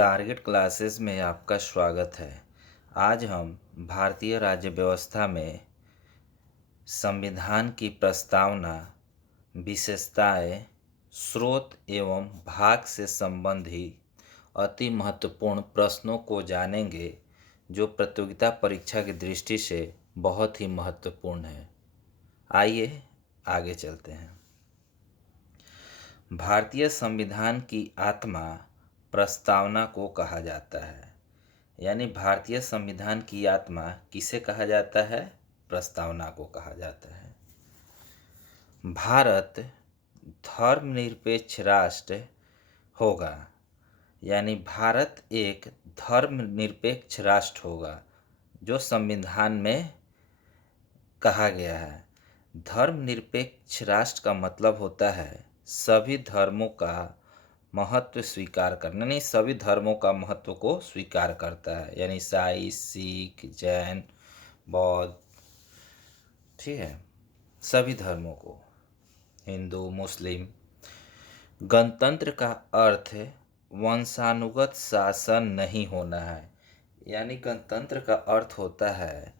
Target classes में आपका स्वागत है। आज हम भारतीय राज्य व्यवस्था में संविधान की प्रस्तावना, विशेषताएं, स्रोत एवं भाग से संबंधित अति महत्वपूर्ण प्रश्नों को जानेंगे जो प्रतियोगिता परीक्षा की दृष्टि से बहुत ही महत्वपूर्ण है। आइए आगे चलते हैं। भारतीय संविधान की आत्मा प्रस्तावना को कहा जाता है। यानी भारतीय संविधान की आत्मा किसे कहा जाता है? प्रस्तावना को कहा जाता है। भारत धर्मनिरपेक्ष राष्ट्र होगा। यानी भारत एक धर्मनिरपेक्ष राष्ट्र होगा जो संविधान में कहा गया है। धर्मनिरपेक्ष राष्ट्र का मतलब होता है सभी धर्मों का महत्व स्वीकार करना, नहीं सभी धर्मों का महत्व को स्वीकार करता है। यानी ईसाई, सिख, जैन, बौद्ध, ठीक है, सभी धर्मों को, हिंदू, मुस्लिम। गणतंत्र का अर्थ वंशानुगत शासन नहीं होना है। यानी गणतंत्र का अर्थ होता है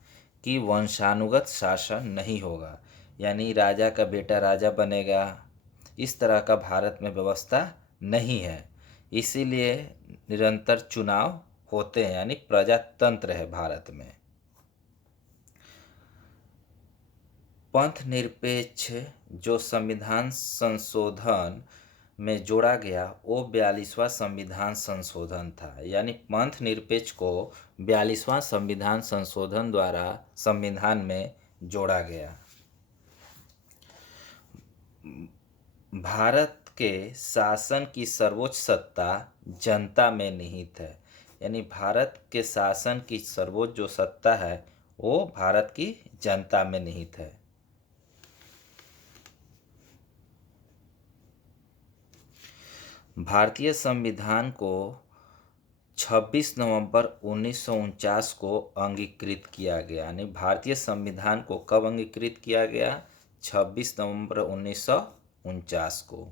कि वंशानुगत शासन नहीं होगा। यानी राजा का बेटा राजा बनेगा, इस तरह का भारत में व्यवस्था नहीं है। इसीलिए निरंतर चुनाव होते हैं, यानी प्रजातंत्र है भारत में। पंथ निरपेक्ष जो संविधान संशोधन में जोड़ा गया वो 42वां संविधान संशोधन था। यानी पंथ निरपेक्ष को 42वां संविधान संशोधन द्वारा संविधान में जोड़ा गया। भारत के शासन की सर्वोच्च सत्ता जनता में निहित है। यानी भारत के शासन की सर्वोच्च जो सत्ता है वो भारत की जनता में निहित है। भारतीय संविधान को 26 नवंबर 1949 को अंगीकृत किया गया। यानी भारतीय संविधान को कब अंगीकृत किया गया? 26 नवंबर 1949 को।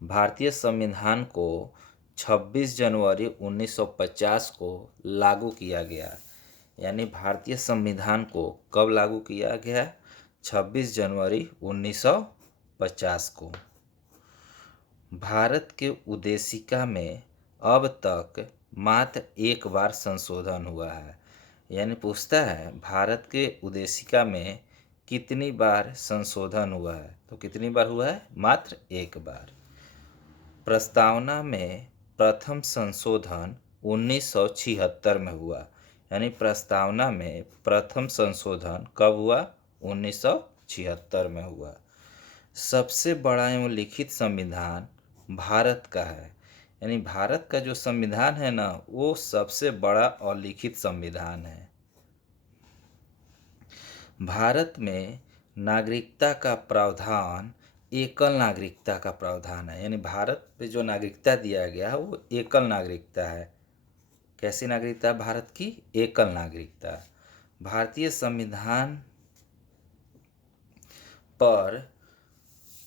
भारतीय संविधान को 26 जनवरी 1950 को लागू किया गया। यानी भारतीय संविधान को कब लागू किया गया? 26 जनवरी 1950 को। भारत के उद्देशिका में अब तक मात्र एक बार संशोधन हुआ है। यानी पूछता है भारत के उद्देशिका में कितनी बार संशोधन हुआ है, तो कितनी बार हुआ है? मात्र एक बार। प्रस्तावना में प्रथम संशोधन 1976 में हुआ। यानी प्रस्तावना में प्रथम संशोधन कब हुआ? 1976 में हुआ। सबसे बड़ा एवं लिखित संविधान भारत का है। यानी भारत का जो संविधान है ना, वो सबसे बड़ा और लिखित संविधान है। भारत में नागरिकता का प्रावधान एकल नागरिकता का प्रावधान है। यानी भारत पे जो नागरिकता दिया गया है वो एकल नागरिकता है। कैसी नागरिकता? भारत की एकल नागरिकता। भारतीय संविधान पर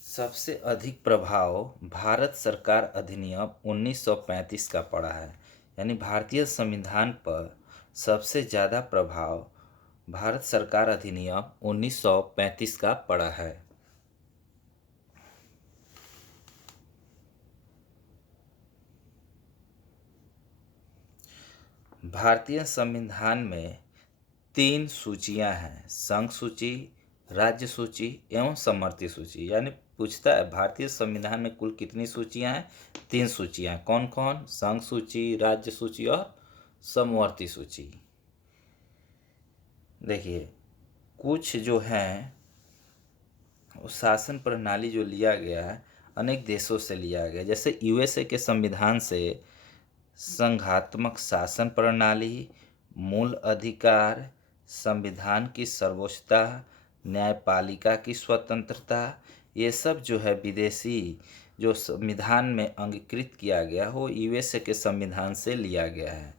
सबसे अधिक प्रभाव भारत सरकार अधिनियम 1935 का पड़ा है। यानी भारतीय संविधान पर सबसे ज़्यादा प्रभाव भारत सरकार अधिनियम 1935 का पड़ा है। भारतीय संविधान में 3 सूचियां हैं: संघ सूची, राज्य सूची एवं समवर्ती सूची। यानी पूछता है भारतीय संविधान में कुल कितनी सूचियां हैं? 3 सूचियां। कौन कौन? संघ सूची, राज्य सूची और समवर्ती सूची। देखिए कुछ जो हैं वो शासन प्रणाली जो लिया गया है अनेक देशों से लिया गया। जैसे यूएसए के संविधान से संघात्मक शासन प्रणाली, मूल अधिकार, संविधान की सर्वोच्चता, न्यायपालिका की स्वतंत्रता, ये सब जो है विदेशी जो संविधान में अंगीकृत किया गया हो यूएसए के संविधान से लिया गया है।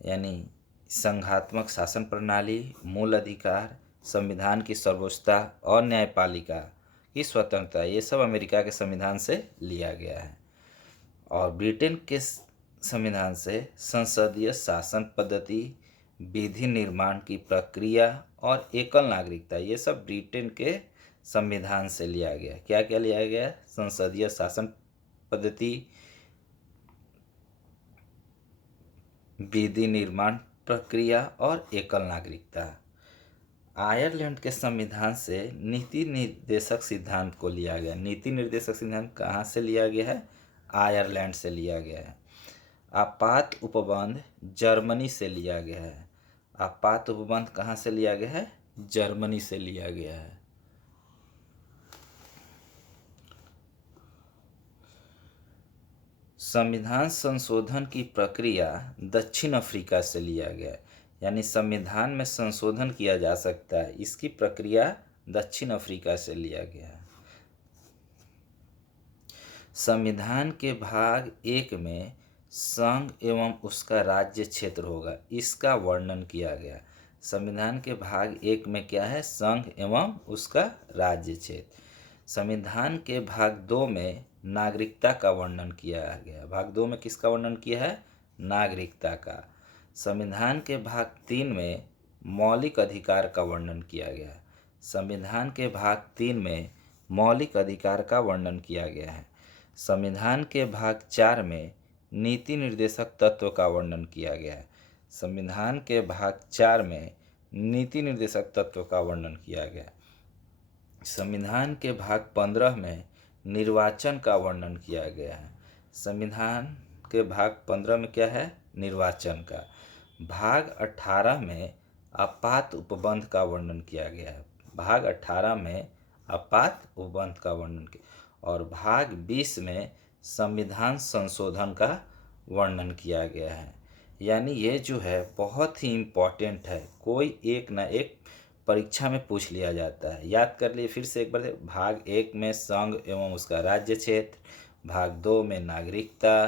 यानी संघात्मक शासन प्रणाली, मूल अधिकार, संविधान की सर्वोच्चता और न्यायपालिका की स्वतंत्रता, ये सब अमेरिका के संविधान से लिया गया है। और ब्रिटेन के संविधान से संसदीय शासन पद्धति, विधि निर्माण की प्रक्रिया और एकल नागरिकता, ये सब ब्रिटेन के संविधान से लिया गया। क्या क्या लिया गया? संसदीय शासन पद्धति, विधि निर्माण प्रक्रिया और एकल नागरिकता। आयरलैंड के संविधान से नीति निर्देशक सिद्धांत को लिया गया। नीति निर्देशक सिद्धांत कहाँ से लिया गया है? आयरलैंड से लिया गया है। आपात उपबंध जर्मनी से लिया गया है। आपात उपबंध कहाँ से लिया गया है? जर्मनी से लिया गया है। संविधान संशोधन की प्रक्रिया दक्षिण अफ्रीका से लिया गया है। यानी संविधान में संशोधन किया जा सकता है, इसकी प्रक्रिया दक्षिण अफ्रीका से लिया गया है। संविधान के भाग 1 में संघ एवं उसका राज्य क्षेत्र होगा, इसका वर्णन किया गया। संविधान के भाग 1 में क्या है? संघ एवं उसका राज्य क्षेत्र। संविधान के भाग 2 में नागरिकता का वर्णन किया गया। भाग 2 में किसका वर्णन किया है? नागरिकता का। संविधान के भाग 3 में मौलिक अधिकार का वर्णन किया गया। संविधान के भाग 3 में मौलिक अधिकार का वर्णन किया गया है। संविधान के भाग 4 में नीति निर्देशक तत्व का वर्णन किया गया है। संविधान के भाग 4 में नीति निर्देशक तत्व का वर्णन किया गया। संविधान के भाग 15 में निर्वाचन का वर्णन किया गया है। संविधान के भाग 15 में क्या है? निर्वाचन का। भाग 18 में आपात उपबंध का वर्णन किया गया है। भाग 18 में आपात उपबंध का वर्णन किया, और भाग 20 में संविधान संशोधन का वर्णन किया गया है। यानी ये जो है बहुत ही इम्पोर्टेंट है, कोई एक ना एक परीक्षा में पूछ लिया जाता है। याद कर लिए फिर से एक बार। भाग 1 में संघ एवं उसका राज्य क्षेत्र, भाग 2 में नागरिकता,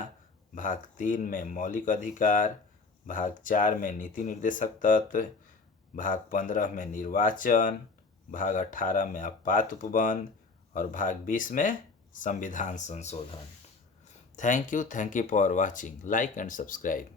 भाग 3 में मौलिक अधिकार, भाग 4 में नीति निर्देशक तत्व, भाग 15 में निर्वाचन, भाग 18 में आपात उपबंध और भाग 20 में संविधान संशोधन। Thank you for watching. Like and subscribe.